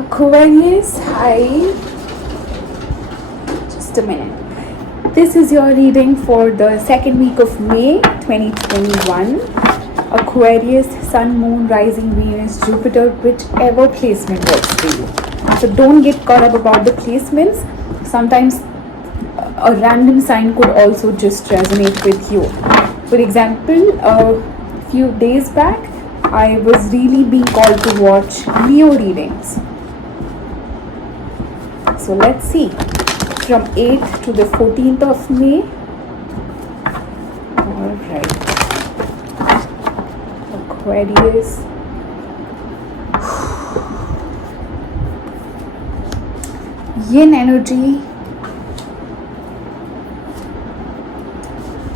Aquarius, hi. Just a minute. This is your reading for the second week of May 2021. Aquarius, Sun, Moon, Rising, Venus, Jupiter, whichever placement works for you. So don't get caught up about the placements. Sometimes a random sign could also just resonate with you. For example, a few days back, I was really being called to watch Leo readings. So let's see, from 8th to the 14th of May. Alright, Aquarius. Yin energy,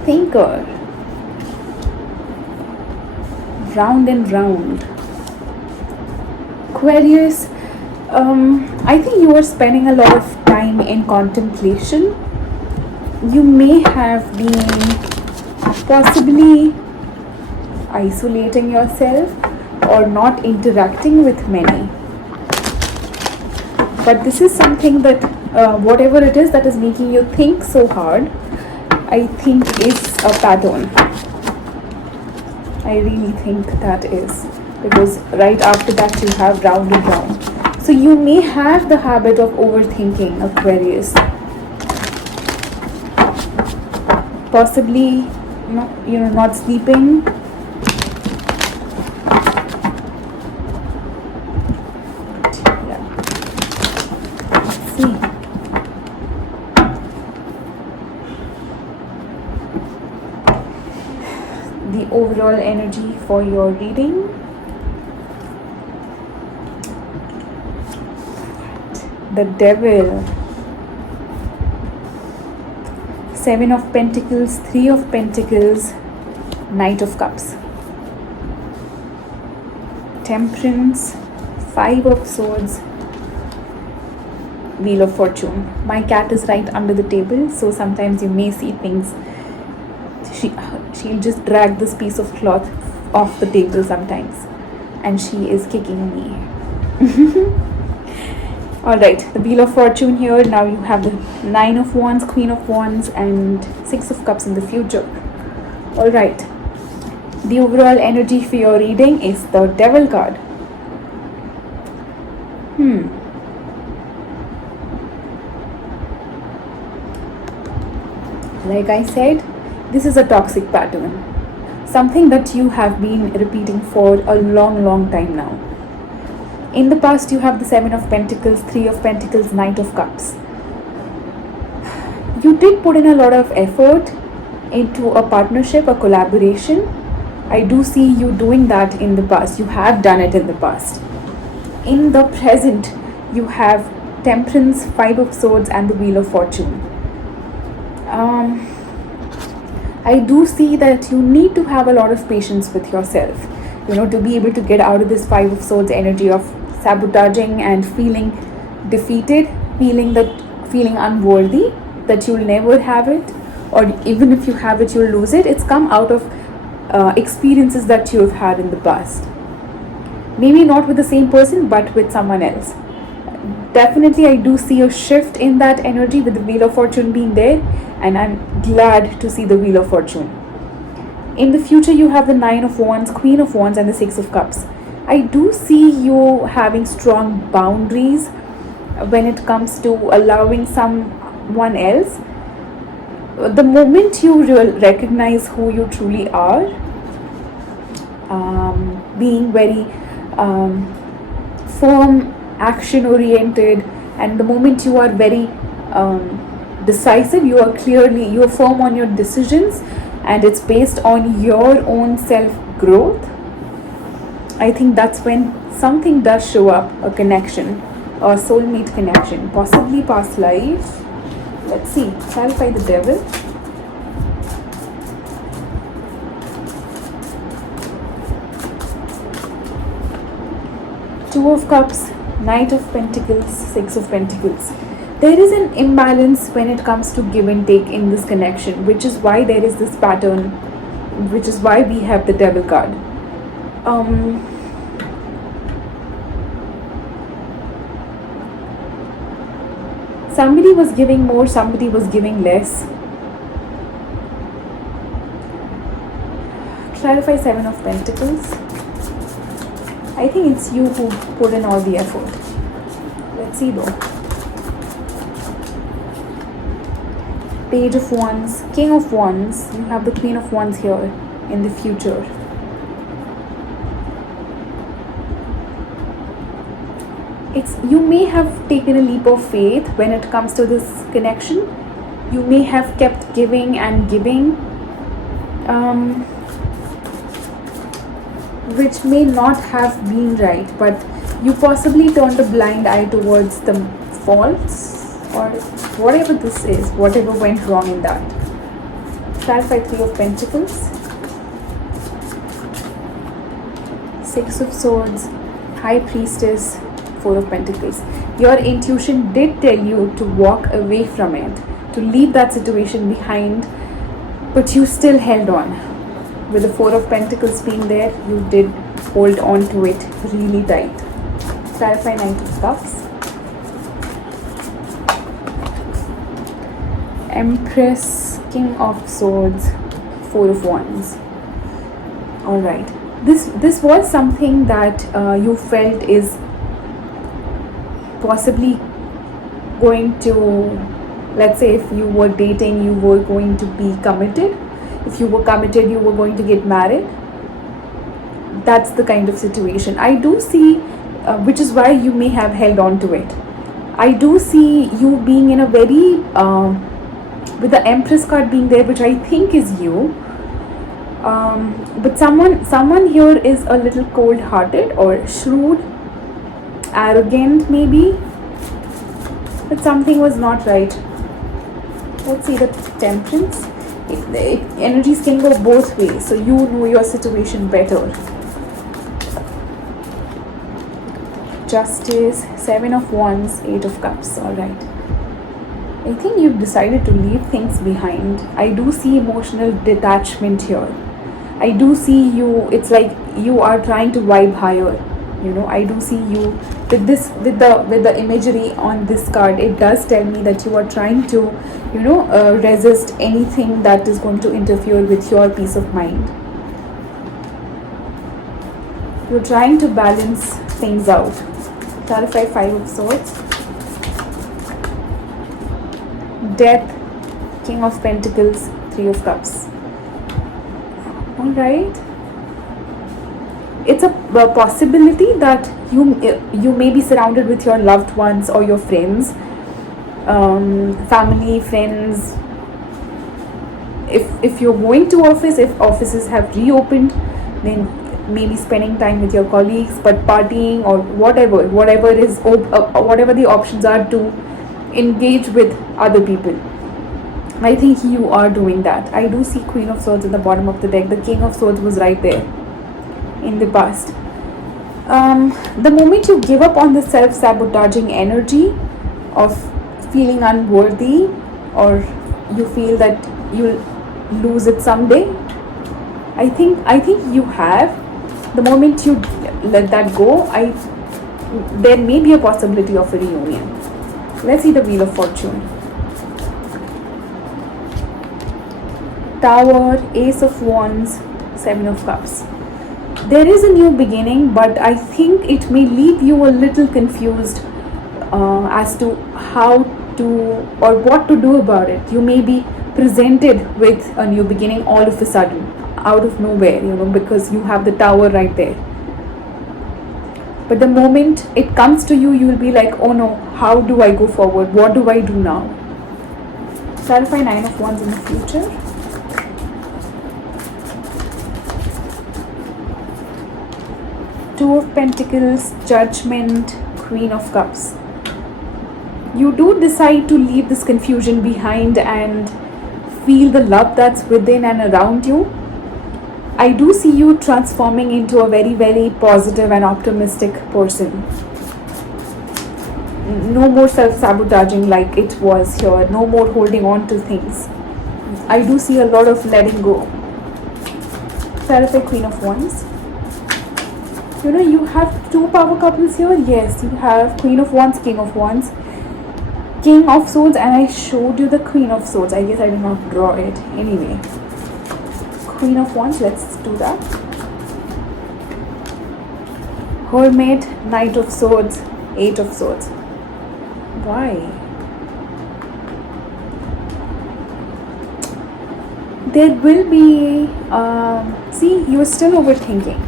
thinker, round and round. Aquarius, I think you are spending a lot of time in contemplation. You may have been possibly isolating yourself or not interacting with many. But this is something that, whatever it is that is making you think so hard, I think is a pattern. I really think that is. Because right after that you have round and round. So you may have the habit of overthinking, Aquarius. Possibly, not sleeping. Yeah. Let's see. The overall energy for your reading. The Devil, 7 of Pentacles, 3 of Pentacles, Knight of Cups, Temperance, 5 of Swords, Wheel of Fortune. My cat is right under the table, so sometimes you may see things. She'll just drag this piece of cloth off the table sometimes, and she is kicking me. Alright, the Wheel of Fortune here. Now you have the 9 of Wands, Queen of Wands, and 6 of Cups in the future. Alright, the overall energy for your reading is the Devil card. Like I said, this is a toxic pattern. Something that you have been repeating for a long time now. In the past, you have the 7 of Pentacles, 3 of Pentacles, Knight of Cups. You did put in a lot of effort into a partnership, a collaboration. I do see you doing that in the past. You have done it in the past. In the present, you have Temperance, 5 of Swords, and the Wheel of Fortune. I do see that you need to have a lot of patience with yourself, to be able to get out of this 5 of Swords energy of sabotaging and feeling defeated, feeling unworthy, that you'll never have it, or even if you have it, you'll lose it. It's come out of experiences that you've had in the past. Maybe not with the same person, but with someone else. Definitely, I do see a shift in that energy with the Wheel of Fortune being there, and I'm glad to see the Wheel of Fortune. In the future, you have the 9 of Wands, Queen of Wands, and the 6 of Cups. I do see you having strong boundaries when it comes to allowing someone else. The moment you recognize who you truly are, being very firm, action-oriented, and the moment you are very decisive, you are firm on your decisions, and it's based on your own self-growth. I think that's when something does show up, a connection, a soulmate connection, possibly past life. Let's see, clarify the Devil. Two of Cups, Knight of Pentacles, 6 of Pentacles. There is an imbalance when it comes to give and take in this connection, which is why there is this pattern, which is why we have the Devil card. Somebody was giving more, somebody was giving less. Clarify Seven of Pentacles. I think it's you who put in all the effort. Let's see though. Page of Wands, King of Wands. You have the Queen of Wands here in the future. You may have taken a leap of faith when it comes to this connection. You may have kept giving and giving, which may not have been right, but you possibly turned a blind eye towards the faults or whatever this is, whatever went wrong in that. Clarify Three of Pentacles, Six of Swords, High Priestess, Four of Pentacles. Your intuition did tell you to walk away from it, to leave that situation behind, but you still held on. With the Four of Pentacles being there, you did hold on to it really tight. Clarify Knight of Cups, Empress, King of Swords, Four of Wands. Alright, this was something that you felt is possibly going to, let's say if you were dating, you were going to be committed. If you were committed, you were going to get married. That's the kind of situation I do see, which is why you may have held on to it. I do see you being in a very, with the Empress card being there, which I think is you. But someone here is a little cold-hearted or shrewd, arrogant maybe, but something was not right. Let's see the Temperance. Energies can go both ways, so you know your situation better. Justice, Seven of Wands, Eight of Cups. Alright, I think you've decided to leave things behind. I do see emotional detachment here. I do see you, it's like you are trying to vibe higher. I do see you with this, with the imagery on this card. It does tell me that you are trying to, resist anything that is going to interfere with your peace of mind. You're trying to balance things out. Clarify Five of Swords, Death, King of Pentacles, Three of Cups. Alright, it's a possibility that you may be surrounded with your loved ones or your friends, family, friends. If you're going to office, if offices have reopened, then maybe spending time with your colleagues, but partying or whatever the options are to engage with other people. I think you are doing that. I do see Queen of Swords at the bottom of the deck. The King of Swords was right there in the past. The moment you give up on the self-sabotaging energy of feeling unworthy, or you feel that you'll lose it someday, I think you have. The moment you let that go, there may be a possibility of a reunion. Let's see the Wheel of Fortune. Tower, Ace of Wands, Seven of Cups. There is a new beginning, but I think it may leave you a little confused as to how to or what to do about it. You may be presented with a new beginning all of a sudden, out of nowhere, because you have the Tower right there. But the moment it comes to you, you will be like, oh no, how do I go forward? What do I do now? Clarify Nine of Wands in the future. Two of Pentacles, Judgment, Queen of Cups. You do decide to leave this confusion behind and feel the love that's within and around you. I do see you transforming into a very, very positive and optimistic person. No more self-sabotaging like it was here. No more holding on to things. I do see a lot of letting go. Clarify Queen of Wands. You have two power couples here. Yes, you have Queen of Wands, King of Wands. King of Swords, and I showed you the Queen of Swords. I guess I did not draw it. Anyway, Queen of Wands, let's do that. Hermit, Knight of Swords, Eight of Swords. Why? There will be, see, you are still overthinking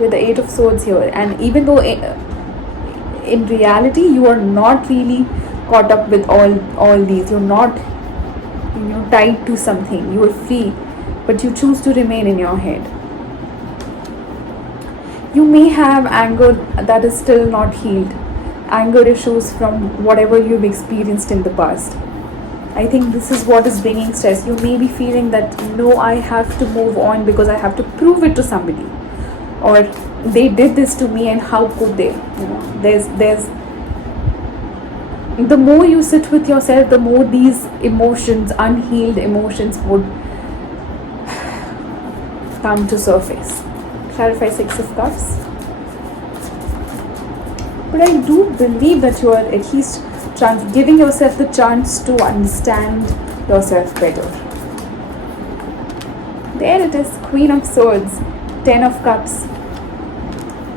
with the Eight of Swords here, and even though in reality you are not really caught up with all these, you're not tied to something, you are free, but you choose to remain in your head. You may have anger that is still not healed, anger issues from whatever you've experienced in the past. I think this is what is bringing stress. You may be feeling that, no, I have to move on because I have to prove it to somebody, or they did this to me and how could they. There's the more you sit with yourself, the more these emotions, unhealed emotions, would come to surface. Clarify, Six of Cups. But I do believe that you are at least giving yourself the chance to understand yourself better. There it is, Queen of Swords, Ten of Cups,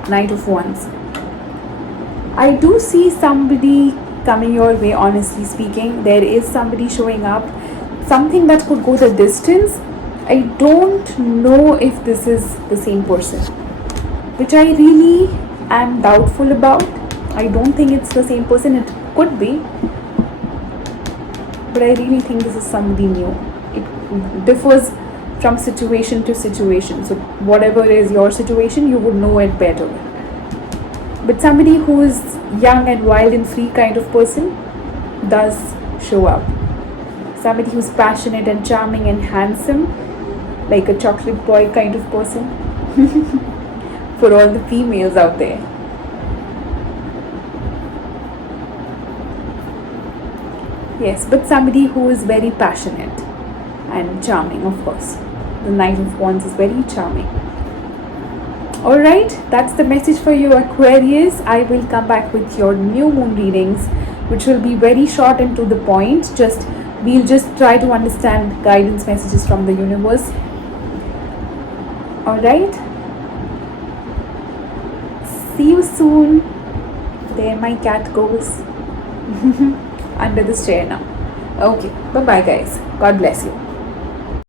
Knight of Wands. I do see somebody coming your way, honestly speaking. There is somebody showing up, something that could go the distance. I don't know if this is the same person, which I really am doubtful about. I don't think it's the same person. It could be, but I really think this is somebody new. It differs from situation to situation. So whatever is your situation, you would know it better. But somebody who is young and wild and free kind of person does show up. Somebody who's passionate and charming and handsome, like a chocolate boy kind of person. For all the females out there. Yes, but somebody who is very passionate and charming, of course. The Knight of Wands is very charming. Alright, that's the message for you, Aquarius. I will come back with your new moon readings, which will be very short and to the point. We'll just try to understand guidance messages from the universe. Alright. See you soon. There my cat goes. Under the chair now. Okay. Bye-bye, guys. God bless you.